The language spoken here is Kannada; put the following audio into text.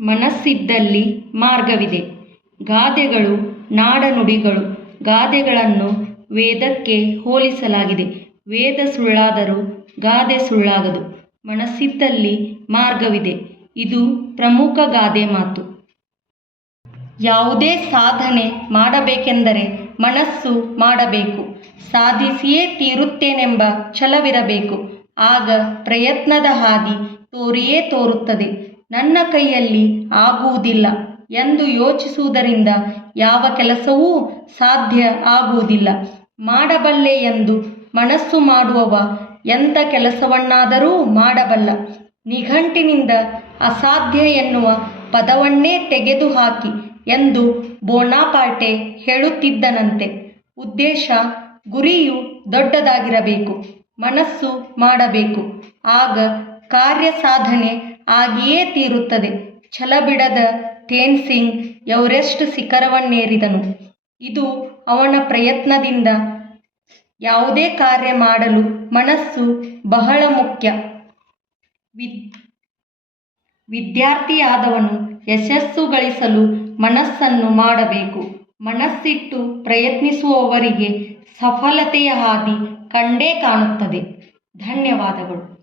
ಮನಸ್ಸಿದ್ದಲ್ಲಿ ಮಾರ್ಗವಿದೆ. ಗಾದೆಗಳು, ನಾಡನುಡಿಗಳು, ಗಾದೆಗಳನ್ನು ವೇದಕ್ಕೆ ಹೋಲಿಸಲಾಗಿದೆ. ವೇದ ಸುಳ್ಳಾದರೂ ಗಾದೆ ಸುಳ್ಳಾಗದು. ಮನಸ್ಸಿದ್ದಲ್ಲಿ ಮಾರ್ಗವಿದೆ. ಇದು ಪ್ರಮುಖ ಗಾದೆ ಮಾತು. ಯಾವುದೇ ಸಾಧನೆ ಮಾಡಬೇಕೆಂದರೆ ಮನಸ್ಸು ಮಾಡಬೇಕು. ಸಾಧಿಸಿಯೇ ತೀರುತ್ತೇನೆಂಬ ಛಲವಿರಬೇಕು. ಆಗ ಪ್ರಯತ್ನದ ಹಾದಿ ತೋರಿಯೇ ತೋರುತ್ತದೆ. ನನ್ನ ಕೈಯಲ್ಲಿ ಆಗುವುದಿಲ್ಲ ಎಂದು ಯೋಚಿಸುವುದರಿಂದ ಯಾವ ಕೆಲಸವೂ ಸಾಧ್ಯ ಆಗುವುದಿಲ್ಲ. ಮಾಡಬಲ್ಲೆ ಎಂದು ಮನಸ್ಸು ಮಾಡುವವ ಎಂಥ ಕೆಲಸವನ್ನಾದರೂ ಮಾಡಬಲ್ಲ. ನಿಘಂಟಿನಿಂದ ಅಸಾಧ್ಯ ಎನ್ನುವ ಪದವನ್ನೇ ತೆಗೆದುಹಾಕಿ ಎಂದು ಬೋನಾಪಾರ್ಟೆ ಹೇಳುತ್ತಿದ್ದನಂತೆ. ಉದ್ದೇಶ, ಗುರಿಯು ದೊಡ್ಡದಾಗಿರಬೇಕು, ಮನಸ್ಸು ಮಾಡಬೇಕು. ಆಗ ಕಾರ್ಯ ಸಾಧನೆ ಆಗಿಯೇ ತೀರುತ್ತದೆ. ಛಲ ಬಿಡದ ತೇನ್ಸಿಂಗ್ ಎವರೆಸ್ಟ್ ಶಿಖರವನ್ನೇರಿದನು. ಇದು ಅವನ ಪ್ರಯತ್ನದಿಂದ ಯಾವುದೇ ಕಾರ್ಯ ಮಾಡಲು ಮನಸ್ಸು ಬಹಳ ಮುಖ್ಯ. ವಿದ್, ವಿದ್ಯಾರ್ಥಿಯಾದವನು ಯಶಸ್ಸು ಗಳಿಸಲು ಮನಸ್ಸನ್ನು ಮಾಡಬೇಕು. ಮನಸ್ಸಿಟ್ಟು ಪ್ರಯತ್ನಿಸುವವರಿಗೆ ಸಫಲತೆಯ ಹಾದಿ ಕಂಡೇ ಕಾಣುತ್ತದೆ. ಧನ್ಯವಾದಗಳು.